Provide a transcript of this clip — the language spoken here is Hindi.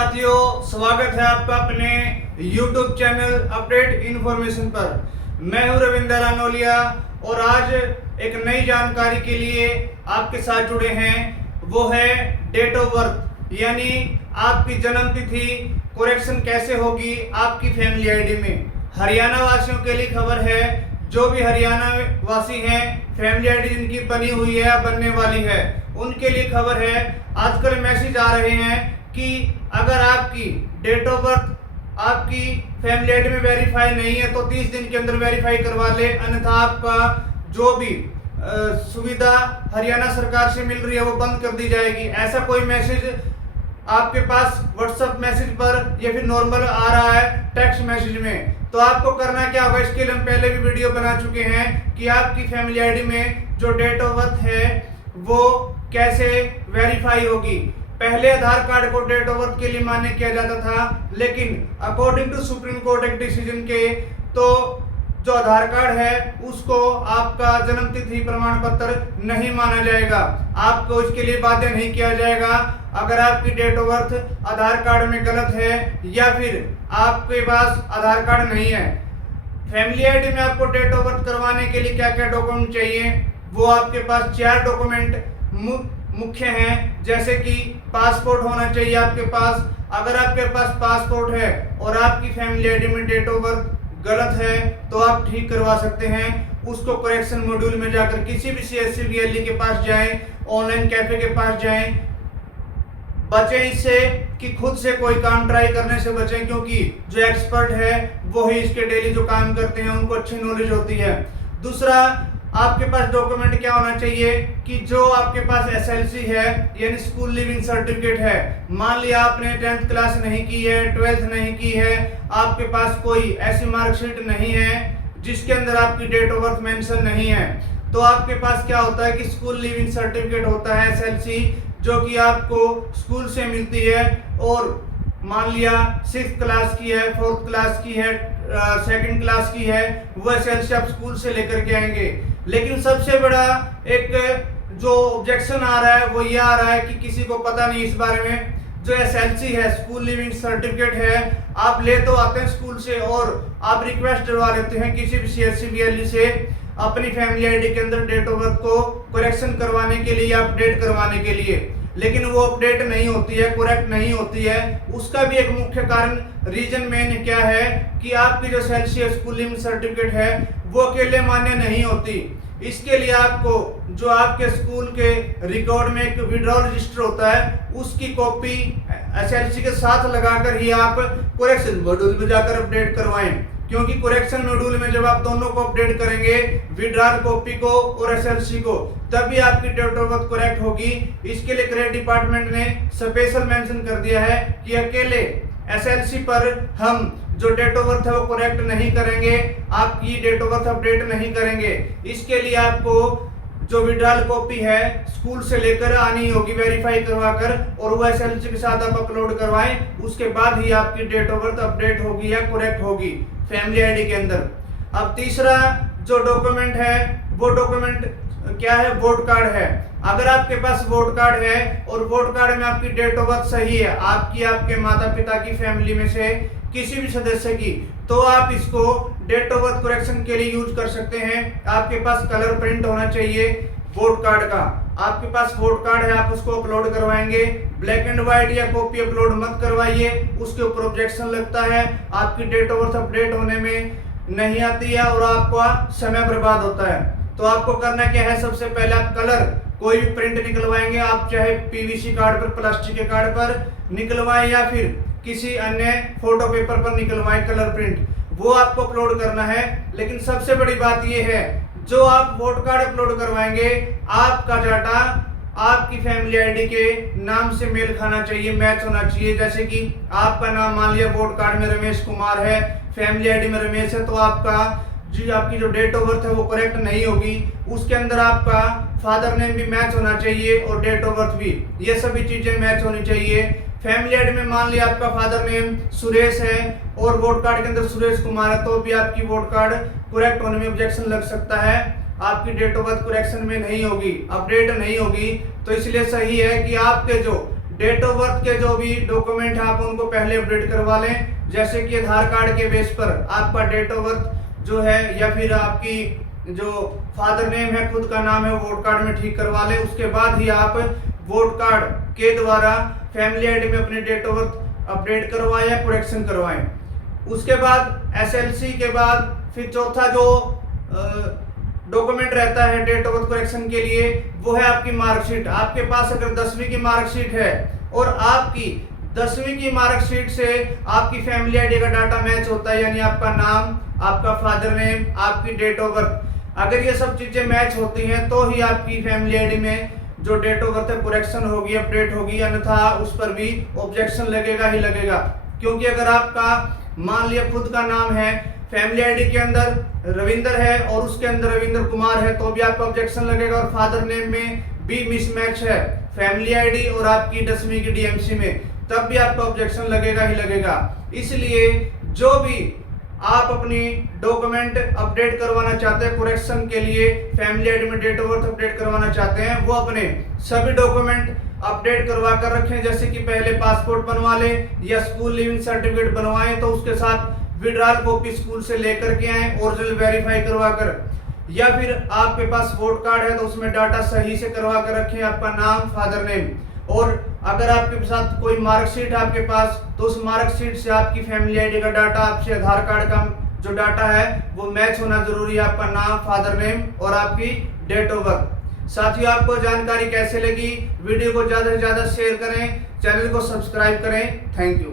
साथियों, स्वागत है आपका अपने YouTube चैनल अपडेट इन्फॉर्मेशन पर। मैं हूं रविंद्र अनोलिया और आज एक नई जानकारी के लिए आपके साथ जुड़े हैं। वो है डेट ऑफ बर्थ, यानी आपकी जन्म तिथि करेक्शन कैसे होगी आपकी फैमिली आईडी में। हरियाणा वासियों के लिए खबर है, जो भी हरियाणा वासी हैं, फैमिली आईडी जिनकी बनी हुई है या बनने वाली है, उनके लिए खबर है। आजकल मैसेज आ रहे हैं कि अगर आपकी डेट ऑफ बर्थ आपकी फैमिली आईडी में वेरीफाई नहीं है तो 30 दिन के अंदर वेरीफाई करवा ले, अन्यथा आपका जो भी सुविधा हरियाणा सरकार से मिल रही है वो बंद कर दी जाएगी। ऐसा कोई मैसेज आपके पास व्हाट्सएप मैसेज पर या फिर नॉर्मल आ रहा है टेक्स्ट मैसेज में, तो आपको करना क्या होगा, इसके लिए हम पहले भी वीडियो बना चुके हैं कि आपकी फैमिली आईडी में जो डेट ऑफ बर्थ है वो कैसे वेरीफाई होगी। पहले आधार कार्ड को डेट ऑफ बर्थ के लिए मान्य किया जाता था, लेकिन अकॉर्डिंग टू सुप्रीम कोर्ट एक डिसीजन के तो जो आधार कार्ड है उसको आपका जन्म तिथि प्रमाण पत्र नहीं माना जाएगा। आपको इसके लिए बाध्य नहीं किया जाएगा। अगर आपकी date of birth Aadhaar card में गलत है या फिर आपके पास आधार कार्ड नहीं है, फैमिली आईडी में आपको डेट ऑफ बर्थ करवाने के लिए क्या क्या डॉक्यूमेंट चाहिए, वो आपके पास 4 डॉक्यूमेंट मुख्य हैं। जैसे कि पासपोर्ट होना चाहिए आपके पास। अगर आपके पास पासपोर्ट है और आपकी फैमिली आईडी में डेट ऑफ बर्थ गलत है तो आप ठीक करवा सकते हैं। उसको करेक्शन मॉड्यूल में जाकर किसी भी CSC VLE के पास जाएं, ऑनलाइन कैफे के पास जाएं। बचें इससे कि खुद से कोई काम ट्राई करने से बचें, क्योंकि जो एक्सपर्ट है वो ही इसके डेली जो काम करते हैं उनको अच्छी नॉलेज होती है। दूसरा, आपके पास डॉक्यूमेंट क्या होना चाहिए कि जो आपके पास SLC है यानी स्कूल लिविंग सर्टिफिकेट है। मान लिया आपने 10th क्लास नहीं की है, 12th नहीं की है, आपके पास कोई ऐसी मार्कशीट नहीं है जिसके अंदर आपकी डेट ऑफ बर्थ मेंशन नहीं है, तो आपके पास क्या होता है कि स्कूल लिविंग सर्टिफिकेट होता है SLC, जो कि आपको स्कूल से मिलती है। और मान लिया 6th क्लास की है, 4th क्लास की है, 2nd क्लास की है, वो SLC आप स्कूल से लेकर के आएंगे। लेकिन सबसे बड़ा एक जो ऑब्जेक्शन आ रहा है वो ये आ रहा है कि किसी को पता नहीं इस बारे में। जो SLC है, स्कूल लिविंग सर्टिफिकेट है, आप ले तो आते हैं स्कूल से और आप रिक्वेस्ट करवा लेते हैं किसी भी CSC VLE से अपनी फैमिली आईडी के अंदर डेट ऑफ बर्थ को करेक्शन करवाने के लिए या अपडेट करवाने के लिए, लेकिन वो अपडेट नहीं होती है, करेक्ट नहीं होती है। उसका भी एक मुख्य कारण रीजन मेन क्या है कि आपकी जो SLC स्कूल लिविंग सर्टिफिकेट है वो अकेले मान्य नहीं होती। इसके लिए आपको जो आपके स्कूल के रिकॉर्ड में एक विड्रॉल रजिस्टर होता है उसकी कॉपी SLC के साथ लगाकर ही आप करेक्शन मॉड्यूल में जाकर अपडेट करवाएं, क्योंकि करेक्शन मॉड्यूल में जब आप दोनों को अपडेट करेंगे, विड्रॉल कॉपी को और SLC को, तभी आपकी डेट ऑफ बर्थ करेक्ट होगी। इसके लिए क्रेडिट डिपार्टमेंट ने स्पेशल मेंशन कर दिया है कि अकेले SLC पर हम जो डेट ऑफ बर्थ है वो करेक्ट नहीं करेंगे, आपकी डेट ऑफ बर्थ अपडेट नहीं करेंगे। इसके लिए आपको जो विड्रॉल कॉपी है स्कूल से लेकर आनी होगी वेरीफाई करवाकर, और वो SLC के साथ आप अपलोड करवाएं। उसके बाद ही आपकी डेट ऑफ बर्थ अपडेट होगी या करेक्ट होगी फैमिली आईडी के अंदर। अब तीसरा जो डॉक्यूमेंट है वो डॉक्यूमेंट क्या है, वोट कार्ड है। अगर आपके पास वोट कार्ड है और वोट कार्ड में आपकी डेट ऑफ बर्थ सही है, आपकी आपके माता पिता की फैमिली में से किसी भी सदस्य की, तो आप इसको डेट ऑफ बर्थ करेक्शन के लिए यूज कर सकते हैं। आपके पास कलर प्रिंट होना चाहिए वोट कार्ड का। आपके पास वोट कार्ड है, आप उसको अपलोड करवाएंगे। ब्लैक एंड व्हाइट या कॉपी अपलोड मत करवाइए, उसके ऊपर ऑब्जेक्शन लगता है, आपकी डेट ऑफ बर्थ अपडेट होने में नहीं आती है और आपका समय बर्बाद होता है। तो आपको करना क्या है, सबसे पहले आप कलर कोई भी प्रिंट निकलवाएंगे, आप चाहे PVC कार्ड पर, प्लास्टिक के कार्ड पर निकलवाएं या फिर किसी अन्य फोटो पेपर पर निकलवाएं कलर प्रिंट, वो आपको अपलोड करना है। लेकिन सबसे बड़ी बात ये है, जो आप वोट कार्ड अपलोड करवाएंगे, आपका डाटा आपकी फैमिली आईडी के नाम से मेल खाना चाहिए, मैच होना चाहिए। जैसे कि आपका नाम मान लिया वोट कार्ड में रमेश कुमार है, फैमिली आईडी में रमेश है, तो आपकी जो डेट ऑफ बर्थ है वो करेक्ट नहीं होगी। उसके अंदर आपका फादर नेम भी मैच होना चाहिए और डेट ऑफ बर्थ भी, ये सभी चीजें मैच होनी चाहिए। फैमिली आईडी में मान लिया आपका फादर नेम सुरेश है और वोट कार्ड के अंदर सुरेश कुमार है, तो भी आपकी वोट कार्ड करेक्ट होने में ऑब्जेक्शन लग सकता है, आपकी डेट ऑफ बर्थ करेक्शन में नहीं होगी, अपडेट नहीं होगी। तो इसलिए सही है कि आपके जो डेट ऑफ बर्थ के जो भी डॉक्यूमेंट हैं आप उनको पहले अपडेट करवा लें। जैसे कि आधार कार्ड के बेस पर आपका डेट ऑफ बर्थ जो है या फिर आपकी जो फादर नेम है, खुद का नाम है, वोट कार्ड में ठीक करवा लें। उसके बाद ही आप वोट कार्ड के द्वारा फैमिली आईडी में अपने डेट ऑफ बर्थ अपडेट करवाएं या करेक्शन करवाएं। उसके बाद एसएलसी के बाद फिर चौथा जो डॉक्यूमेंट रहता है डेट ऑफ बर्थ करेक्शन के लिए वो है आपकी मार्कशीट। आपके पास अगर 10वीं की मार्कशीट है और आपकी 10वीं की मार्कशीट से आपकी फैमिली आईडी का डाटा मैच होता है, यानी आपका नाम, आपका फादर नेम, आपकी डेट ऑफ बर्थ, अगर ये सब चीजें मैच होती हैं तो ही आपकी फैमिली आईडी में जो डेट ऑफ बर्थ है करेक्शन होगी, अपडेट होगी, अन्यथा उस पर भी ऑब्जेक्शन लगेगा ही लगेगा। क्योंकि अगर आपका मान लिया खुद का नाम है, फैमिली आईडी के अंदर रविंदर है और उसके अंदर रविंदर कुमार है, तो भी आपका ऑब्जेक्शन लगेगा। और फादर नेम में भी मिसमैच है फैमिली आईडी और आपकी 10वीं की डीएमसी में, तब भी आपका ऑब्जेक्शन लगेगा ही लगेगा। इसलिए जो भी आप अपनी डॉक्यूमेंट अपडेट करवाना चाहते हैं करेक्शन के लिए, फैमिली आईडी में डेट ऑफ बर्थ अपडेट करवाना चाहते हैं, वो अपने सभी डॉक्यूमेंट अपडेट करवा कर रखें। जैसे कि पहले पासपोर्ट बनवा लें या स्कूल लिविंग सर्टिफिकेट बनवाएं, तो उसके साथ विड्रॉल कॉपी स्कूल से लेकर के आए ओरिजिनल वेरीफाई करवा कर, या फिर आपके पास वोट कार्ड है तो उसमें डाटा सही से करवा कर रखें, आपका नाम, फादर नेम। और अगर आपके साथ कोई मार्कशीट है आपके पास, तो उस मार्कशीट से आपकी फैमिली आईडी का डाटा, आपसे आधार कार्ड का जो डाटा है वो मैच होना जरूरी है, आपका नाम, फादर नेम और आपकी डेट ऑफ बर्थ। साथियों, आपको जानकारी कैसे लगी? वीडियो को ज्यादा से ज्यादा शेयर करें, चैनल को सब्सक्राइब करें। Thank you.